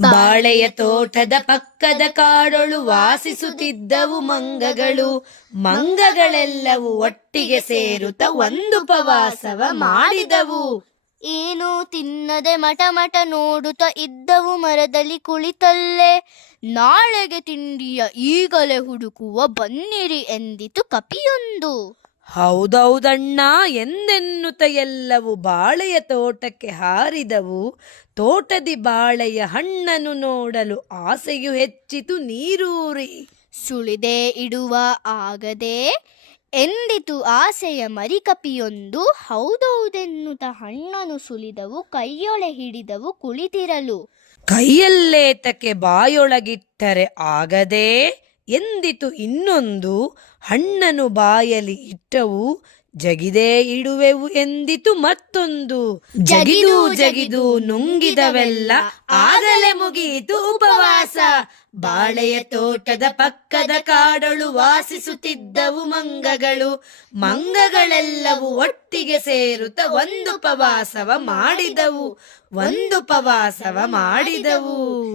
ಬಾಳೆಯ ತೋಟದ ಪಕ್ಕದ ಕಾಡೊಳು ವಾಸಿಸುತ್ತಿದ್ದವು ಮಂಗಗಳು. ಮಂಗಗಳೆಲ್ಲವೂ ಒಟ್ಟಿಗೆ ಸೇರುತ್ತ ಒಂದು ಉಪವಾಸವ ಮಾಡಿದವು. ಏನೂ ತಿನ್ನದೆ ಮಟ ಮಟ ನೋಡುತ್ತ ಇದ್ದವು ಮರದಲ್ಲಿ ಕುಳಿತಲ್ಲೇ. ನಾಳೆಗೆ ತಿಂಡಿಯ ಈಗಲೇ ಹುಡುಕುವ ಬನ್ನಿರಿ ಎಂದಿತು ಕಪಿಯೊಂದು. ಹೌದೌದಣ್ಣ ಎಂದೆನ್ನುತ್ತ ಎಲ್ಲವೂ ಬಾಳೆಯ ತೋಟಕ್ಕೆ ಹಾರಿದವು. ತೋಟದಿ ಬಾಳೆಯ ಹಣ್ಣನ್ನು ನೋಡಲು ಆಸೆಯು ಹೆಚ್ಚಿತು ನೀರೂರಿ. ಸುಳಿದೇ ಇಡುವ ಆಗದೆ ಎಂದಿತು ಆಸೆಯ ಮರಿಕಪಿಯೊಂದು. ಹೌದೌದೆನ್ನುತ್ತ ಹಣ್ಣನ್ನು ಸುಲಿದವು, ಕೈಯೊಳೆ ಹಿಡಿದವು ಕುಳಿತಿರಲು. ಕೈಯಲ್ಲೇತಕ್ಕೆ ಬಾಯೊಳಗಿಟ್ಟರೆ ಆಗದೆ ಎಂದಿತು ಇನ್ನೊಂದು. ಹಣ್ಣನು ಬಾಯಲಿ ಇಟ್ಟವು, ಜಗಿದೇ ಇಡುವೆವು ಎಂದಿತು ಮತ್ತೊಂದು. ಜಗಿದು ಜಗಿದು ನುಂಗಿದವೆಲ್ಲ, ಆಗಲೇ ಮುಗಿಯಿತು ಉಪವಾಸ. ಬಾಳೆಯ ತೋಟದ ಪಕ್ಕದ ಕಾಡೊಳು ವಾಸಿಸುತ್ತಿದ್ದವು ಮಂಗಗಳು. ಮಂಗಗಳೆಲ್ಲವೂ ಒಟ್ಟಿಗೆ ಸೇರುತ್ತ ಒಂದು ಉಪವಾಸವ ಮಾಡಿದವು.